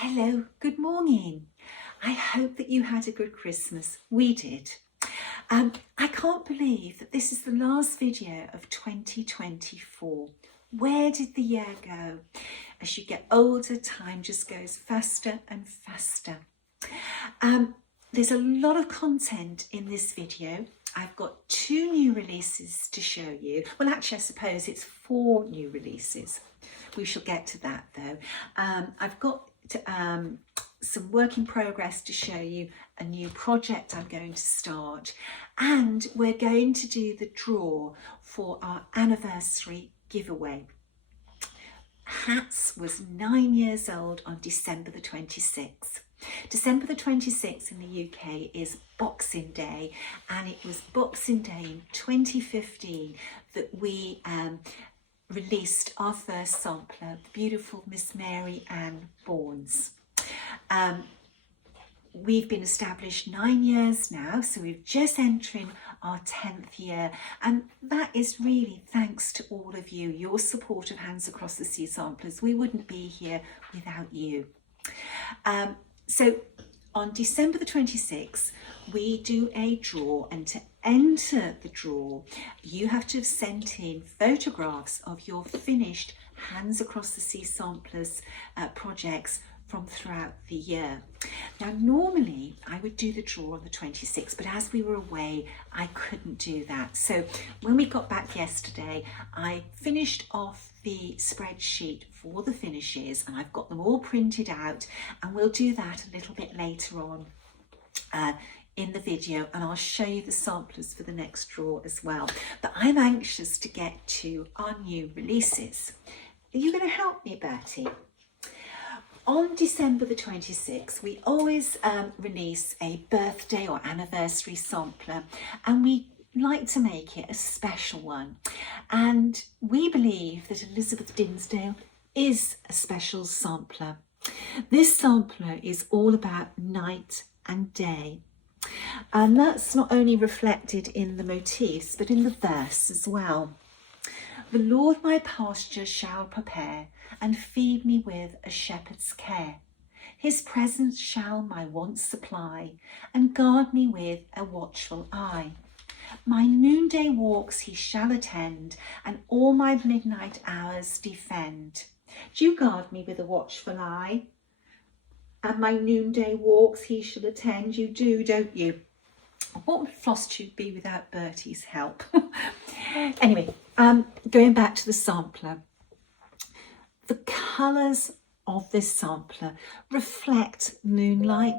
Hello, good morning. I hope that you had a good Christmas. We did. I can't believe that this is the last video of 2024. Where did the year go? As you get older, time just goes faster and faster. There's a lot of content in this video. I've got 2 new releases to show you. Well, actually, I suppose it's 4 new releases. We shall get to that though. I've got some work in progress to show you, a new project I'm going to start, and we're going to do the draw for our anniversary giveaway. Hats was 9 years old on December the 26th. December the 26th in the UK is Boxing Day, and it was Boxing Day in 2015 that we released our first sampler, the beautiful Miss Mary Ann Bournes. We've been established 9 years now, so we're just entering our 10th year, and that is really thanks to all of you, your support of Hands Across the Sea samplers. We wouldn't be here without you. So on December the 26th, we do a draw, and to enter the draw, you have to have sent in photographs of your finished Hands Across the Sea samplers projects from throughout the year. Now, normally I would do the draw on the 26th, but as we were away, I couldn't do that. So when we got back yesterday, I finished off the spreadsheet for the finishes, and I've got them all printed out, and we'll do that a little bit later on in the video, and I'll show you the samplers for the next draw as well. But I'm anxious to get to our new releases. Are you going to help me, Bertie? On December the 26th, we always release a birthday or anniversary sampler, and we like to make it a special one. And we believe that Elizabeth Dinsdale is a special sampler. This sampler is all about night and day. And that's not only reflected in the motifs, but in the verse as well. The Lord my pasture shall prepare, and feed me with a shepherd's care. His presence shall my wants supply, and guard me with a watchful eye. My noonday walks he shall attend, and all my midnight hours defend. Do you guard me with a watchful eye? And my noonday walks he shall attend. You do, don't you? What would Flosstube be without Bertie's help? Anyway, going back to the sampler. The colours of this sampler reflect moonlight.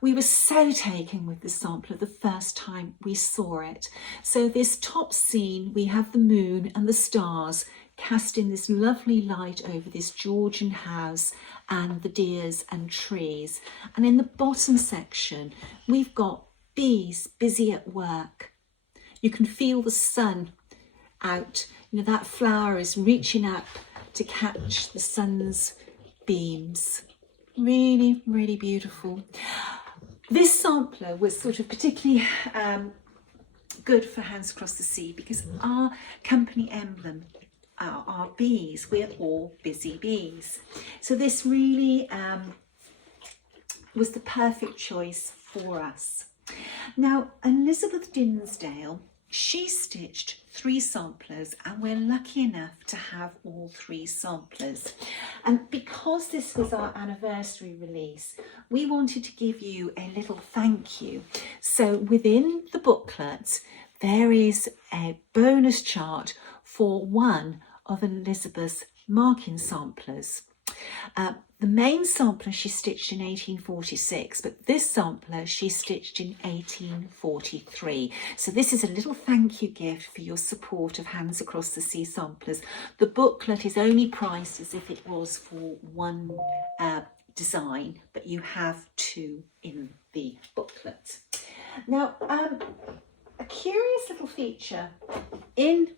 We were so taken with this sampler the first time we saw it. So this top scene, we have the moon and the stars casting this lovely light over this Georgian house and the deers and trees. And in the bottom section, we've got bees busy at work. You can feel the sun out. You know, that flower is reaching up to catch the sun's beams. Really, really beautiful. This sampler was sort of particularly good for Hands Across the Sea because our company emblem are bees. We're all busy bees. So this really was the perfect choice for us. Now, Elizabeth Dinsdale, she stitched 3 samplers, and we're lucky enough to have all 3 samplers. And because this was our anniversary release, we wanted to give you a little thank you. So within the booklet, there is a bonus chart for one of Elizabeth's marking samplers. The main sampler she stitched in 1846, but this sampler she stitched in 1843. So this is a little thank you gift for your support of Hands Across the Sea samplers. The booklet is only priced as if it was for one design, but you have 2 in the booklet. Now, a curious little feature in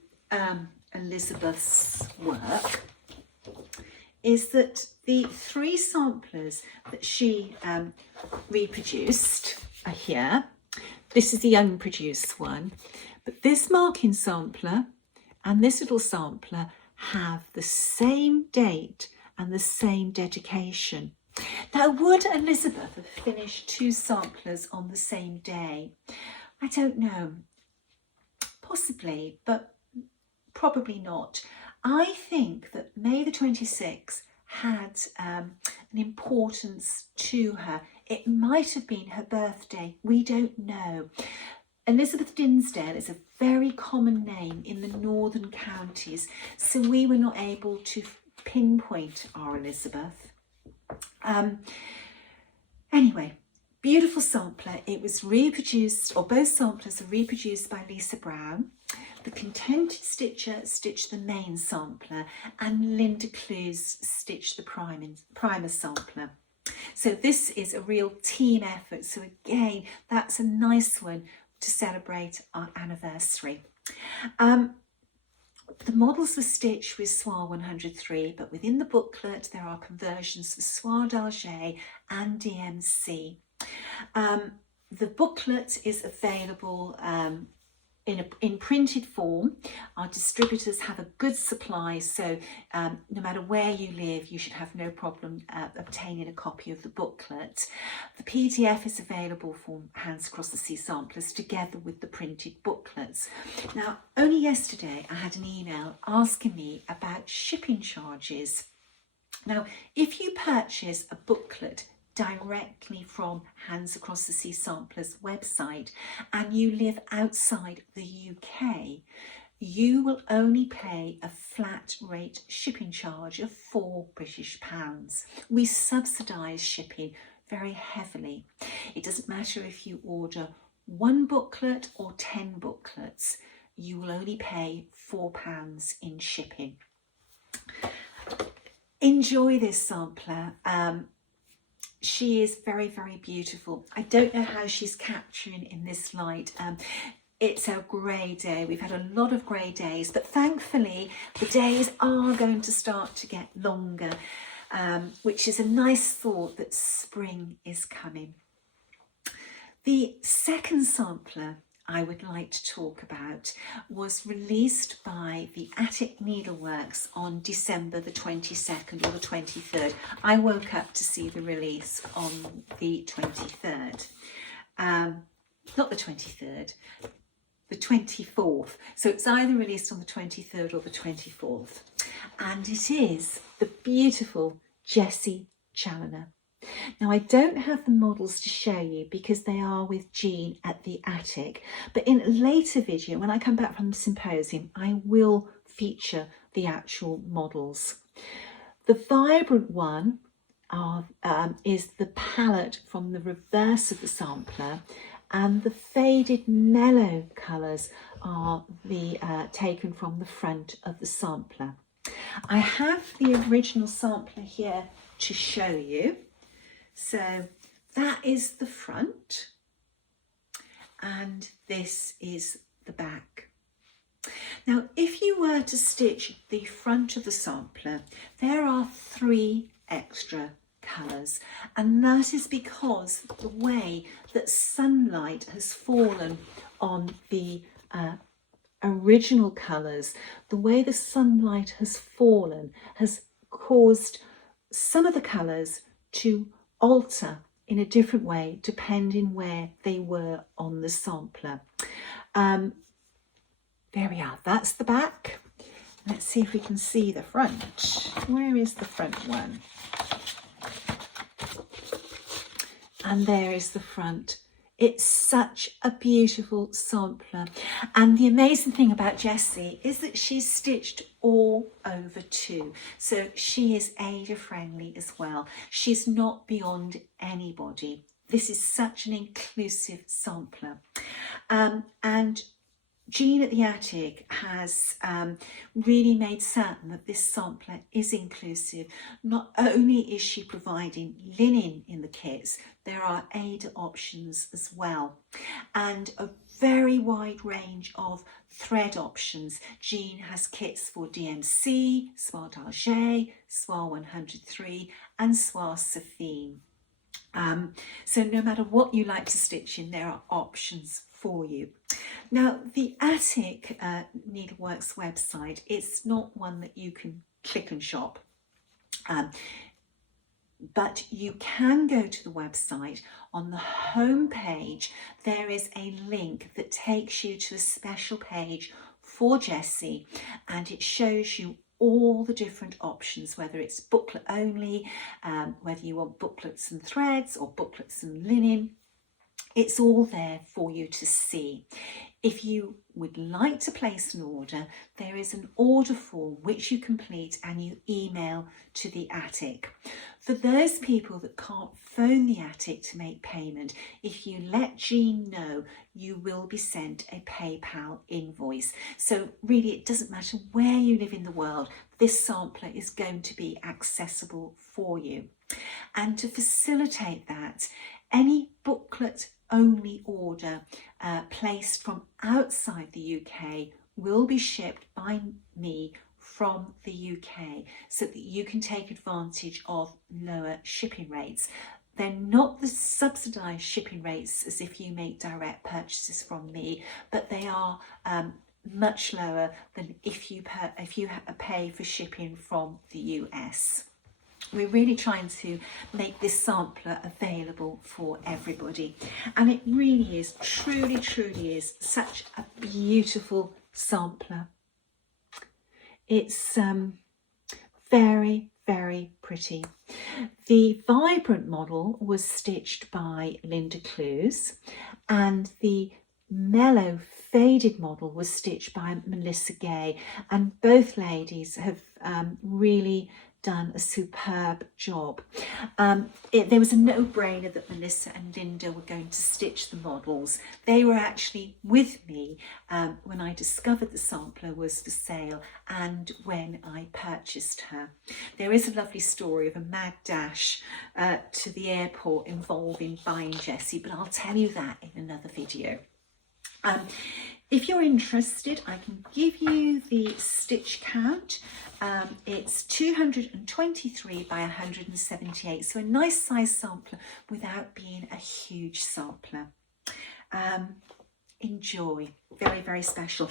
Elizabeth's work is that the 3 samplers that she reproduced are here. This is the unproduced one, but this marking sampler and this little sampler have the same date and the same dedication. Now, would Elizabeth have finished 2 samplers on the same day? I don't know. Possibly, but probably not. I think that May the 26th had an importance to her. It might have been her birthday. We don't know. Elizabeth Dinsdale is a very common name in the northern counties, so we were not able to pinpoint our Elizabeth. Anyway, beautiful sampler. It was reproduced, or both samplers are reproduced by Lisa Brown. The Contented Stitcher stitched the main sampler, and Linda Clues stitched the primer sampler. So this is a real team effort. So again, that's a nice one to celebrate our anniversary. The models were stitched with Soie 103, but within the booklet there are conversions for Soie d'Alger and DMC. The booklet is available in printed form. Our distributors have a good supply, so no matter where you live, you should have no problem obtaining a copy of the booklet. The PDF is available for Hands Across the Sea samplers together with the printed booklets. Now, only yesterday I had an email asking me about shipping charges. Now, if you purchase a booklet directly from Hands Across the Sea Samplers website and you live outside the UK, you will only pay a flat rate shipping charge of £4 British. We subsidise shipping very heavily. It doesn't matter if you order 1 booklet or 10 booklets, you will only pay £4 in shipping. Enjoy this sampler. She is very, very beautiful. I don't know how she's capturing in this light. It's a grey day. We've had a lot of grey days, but thankfully the days are going to start to get longer, which is a nice thought that spring is coming. The second sampler I would like to talk about was released by the Attic Needleworks on December the 22nd or the 23rd. I woke up to see the release on the 23rd. Not the 23rd, the 24th. So it's either released on the 23rd or the 24th. And it is the beautiful Jessie Challinor. Now, I don't have the models to show you because they are with Jean at the attic, but in a later video, when I come back from the symposium, I will feature the actual models. The vibrant one is the palette from the reverse of the sampler, and the faded mellow colours are the taken from the front of the sampler. I have the original sampler here to show you. So that is the front and this is the back. Now, if you were to stitch the front of the sampler, there are 3 extra colours, and that is because the way that sunlight has fallen on the original colours, the way the sunlight has fallen has caused some of the colours to alter in a different way depending where they were on the sampler. There we are, that's the back. Let's see if we can see the front. Where is the front one? And there is the front. It's such a beautiful sampler. And the amazing thing about Jessie is that she's stitched all over too. So she is Ada friendly as well. She's not beyond anybody. This is such an inclusive sampler. And Jean at the Attic has really made certain that this sampler is inclusive. Not only is she providing linen in the kits, there are Ada options as well, and a very wide range of thread options. Jean has kits for DMC, Soie d'Alger, Soie 103 and Soie Saphine. So no matter what you like to stitch in, there are options for you. Now, the Attic Needleworks website, it's not one that you can click and shop. but you can go to the website. On the home page there is a link that takes you to a special page for Jessie, and it shows you all the different options, whether it's booklet only, whether you want booklets and threads or booklets and linen. It's all there for you to see. If you would like to place an order, there is an order form which you complete and you email to the attic. For those people that can't phone the attic to make payment, if you let Jean know, you will be sent a PayPal invoice. So really it doesn't matter where you live in the world, this sampler is going to be accessible for you. And to facilitate that, any booklet only order placed from outside the UK will be shipped by me from the UK, so that you can take advantage of lower shipping rates. They're not the subsidised shipping rates as if you make direct purchases from me, but they are much lower than if you pay for shipping from the US. We're really trying to make this sampler available for everybody, and it really is, truly is such a beautiful sampler. It's very pretty. The vibrant model was stitched by Linda Clues, and the mellow faded model was stitched by Melissa Gay, and both ladies have really done a superb job. There was a no-brainer that Melissa and Linda were going to stitch the models. They were actually with me when I discovered the sampler was for sale and when I purchased her. There is a lovely story of a mad dash to the airport involving buying Jessie, but I'll tell you that in another video. If you're interested, I can give you the stitch count. It's 223 by 178, so a nice size sampler without being a huge sampler. Enjoy, very special.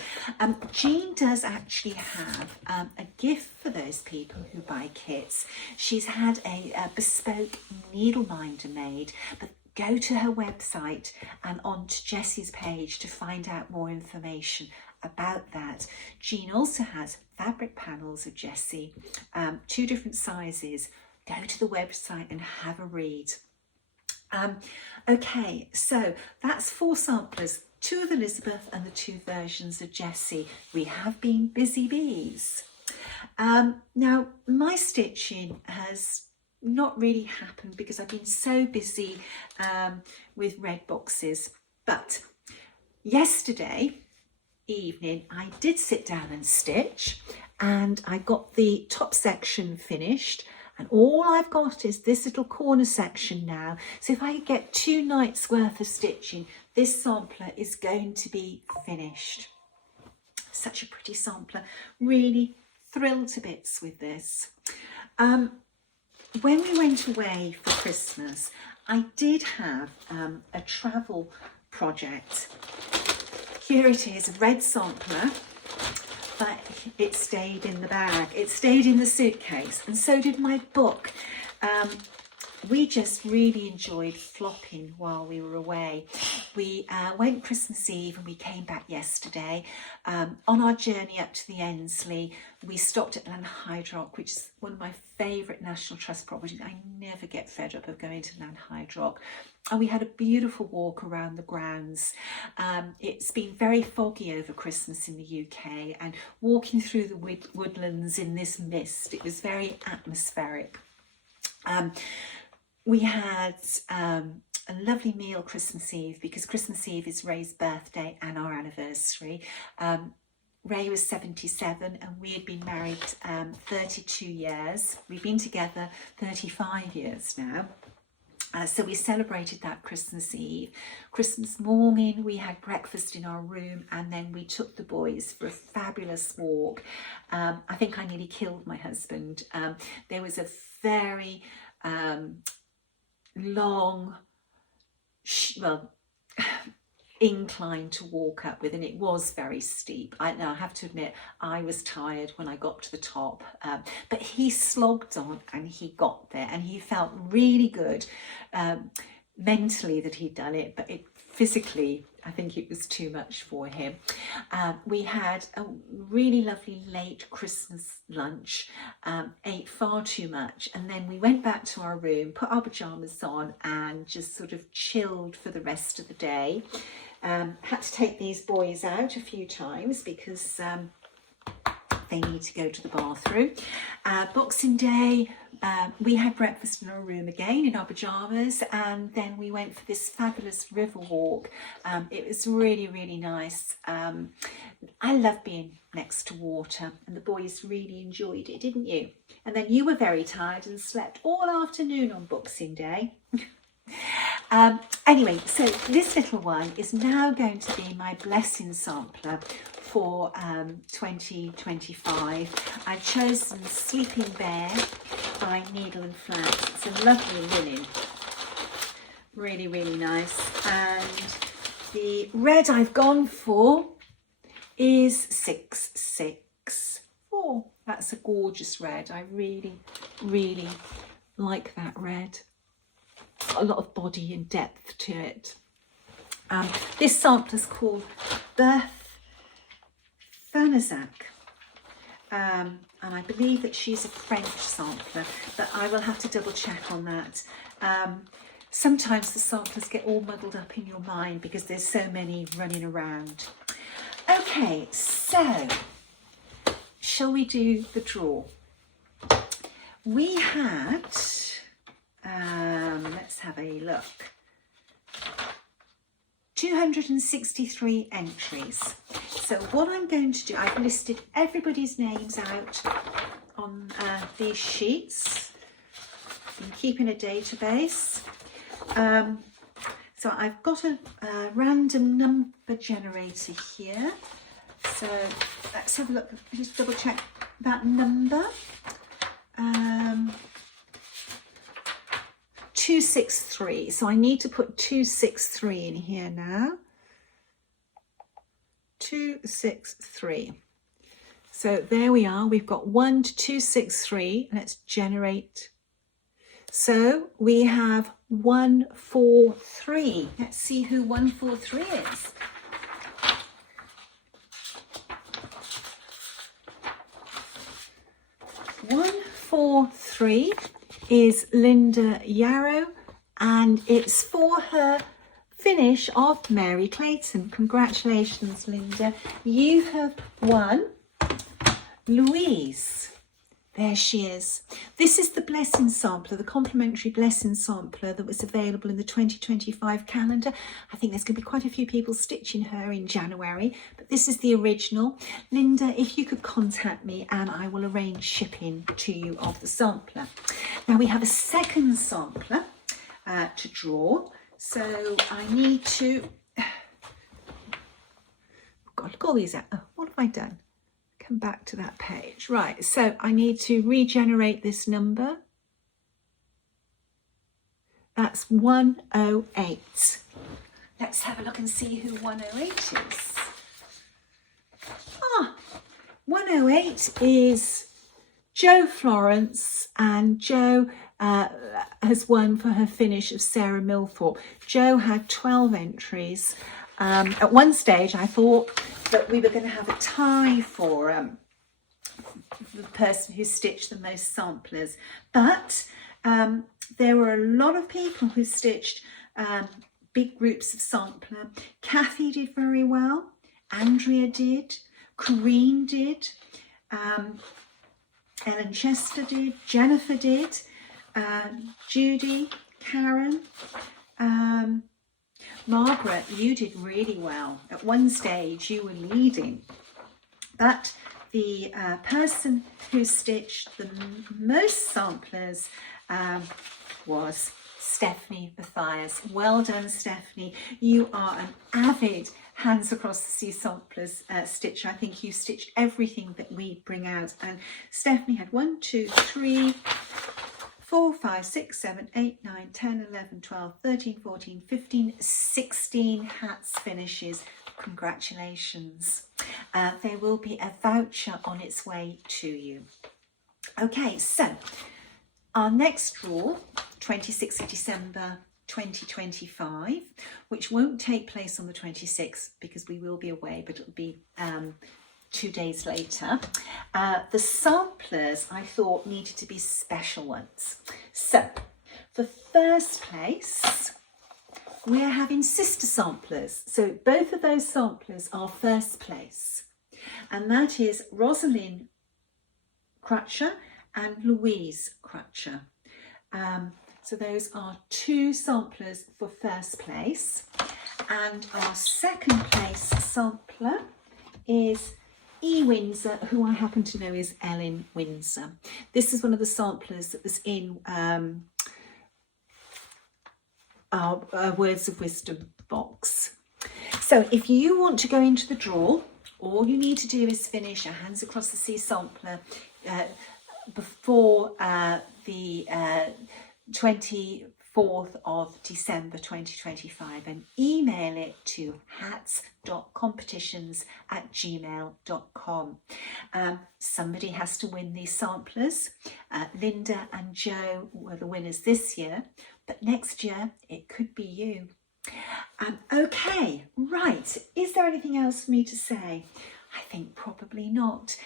Jean does actually have a gift for those people who buy kits. She's had a bespoke needle minder made, but go to her website and onto Jessie's page to find out more information about that. Jean also has fabric panels of Jessie, 2 different sizes. Go to the website and have a read. Okay, so that's 4 samplers, 2 of Elizabeth and the 2 versions of Jessie. We have been busy bees. Now my stitching has not really happened because I've been so busy with red boxes, but yesterday evening I did sit down and stitch, and I got the top section finished, and all I've got is this little corner section now. So if I get 2 nights worth of stitching, this sampler is going to be finished. Such a pretty sampler, really thrilled to bits with this. When we went away for Christmas, I did have a travel project. Here it is, a red sampler, but it stayed in the bag. It stayed in the suitcase, and so did my book. We just really enjoyed flopping while we were away. We went Christmas Eve and we came back yesterday. On our journey up to the Ensley, we stopped at Lanhydrock, which is one of my favourite National Trust properties. I never get fed up of going to Lanhydrock. And we had a beautiful walk around the grounds. It's been very foggy over Christmas in the UK, and walking through the woodlands in this mist, it was very atmospheric. We had a lovely meal Christmas Eve, because Christmas Eve is Ray's birthday and our anniversary. Ray was 77 and we had been married 32 years. We've been together 35 years now. So we celebrated that Christmas Eve. Christmas morning we had breakfast in our room, and then we took the boys for a fabulous walk. I think I nearly killed my husband. There was a very long, incline to walk up with, and it was very steep. Now I have to admit, I was tired when I got to the top, but he slogged on and he got there, and he felt really good mentally that he'd done it, but physically I think it was too much for him. We had a really lovely late Christmas lunch, ate far too much, and then we went back to our room, put our pyjamas on and just sort of chilled for the rest of the day. Had to take these boys out a few times because they need to go to the bathroom. Boxing Day, we had breakfast in our room again in our pyjamas, and then we went for this fabulous river walk. It was really, really nice. I love being next to water, and the boys really enjoyed it, didn't you? And then you were very tired and slept all afternoon on Boxing Day. Anyway, so this little one is now going to be my blessing sampler for 2025. I've chosen Sleeping Bear by Needle and Flax. It's a lovely linen, really, really nice. And the red I've gone for is 664. That's a gorgeous red. I really, really like that red. A lot of body and depth to it. This sampler is called Birth Fernazac, and I believe that she's a French sampler, but I will have to double check on that. Sometimes the samplers get all muddled up in your mind because there's so many running around. Okay, so shall we do the draw? We had, let's have a look, 263 entries. So what I'm going to do, I've listed everybody's names out on these sheets. I'm keeping a database. So I've got a random number generator here. So let's have a look, just double check that number. 263. So I need to put 263 in here now. 263. So there we are. We've got 1 to 263. Let's generate. So we have 143. Let's see who 143 is. One, 4, 3 is Linda Yarrow, and it's for her finish of Mary Clayton. Congratulations, Linda. You have won Louise. There she is. This is the blessing sampler, the complimentary blessing sampler that was available in the 2025 calendar. I think there's going to be quite a few people stitching her in January, but this is the original. Linda, if you could contact me and I will arrange shipping to you of the sampler. Now we have a second sampler to draw. So I need to, God, look all these out. Oh, what have I done? Come back to that page. Right, so I need to regenerate this number. That's 108. Let's have a look and see who 108 is. 108 is Jo Florence, and Jo has won for her finish of Sarah Milthorpe. Jo had 12 entries. At one stage I thought that we were going to have a tie for the person who stitched the most samplers, but there were a lot of people who stitched big groups of sampler. Kathy did very well, Andrea did, Corrine did, Ellen Chester did, Jennifer did, Judy, Karen, Margaret, you did really well. At one stage you were leading, but the person who stitched the most samplers was Stephanie Mathias. Well done, Stephanie. You are an avid Hands Across the Sea samplers stitcher. I think you stitched everything that we bring out. And Stephanie had 1, 2, 3, 4, 5, 6, 7, 8, 9, 10, 11, 12, 13, 14, 15, 16 hats finishes. Congratulations. There will be a voucher on its way to you. Okay, so our next draw, 26th of December 2025, which won't take place on the 26th because we will be away, but it'll be 2 days later. The samplers I thought needed to be special ones. So for first place, we're having sister samplers. So both of those samplers are first place. And that is Rosalind Crutcher and Louise Crutcher. So those are 2 samplers for first place. And our second place sampler is E. Windsor, who I happen to know is Ellen Windsor. This is one of the samplers that was in our Words of Wisdom box. So if you want to go into the draw, all you need to do is finish a Hands Across the Sea sampler before the 24th of December 2025 and email it to hats.competitions@gmail.com. Somebody has to win these samplers. Linda and Joe were the winners this year, but next year it could be you. Okay, right. Is there anything else for me to say? I think probably not.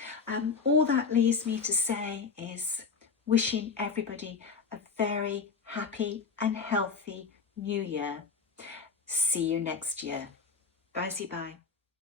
All that leaves me to say is wishing everybody a very happy and healthy new year. See you next year. Bye.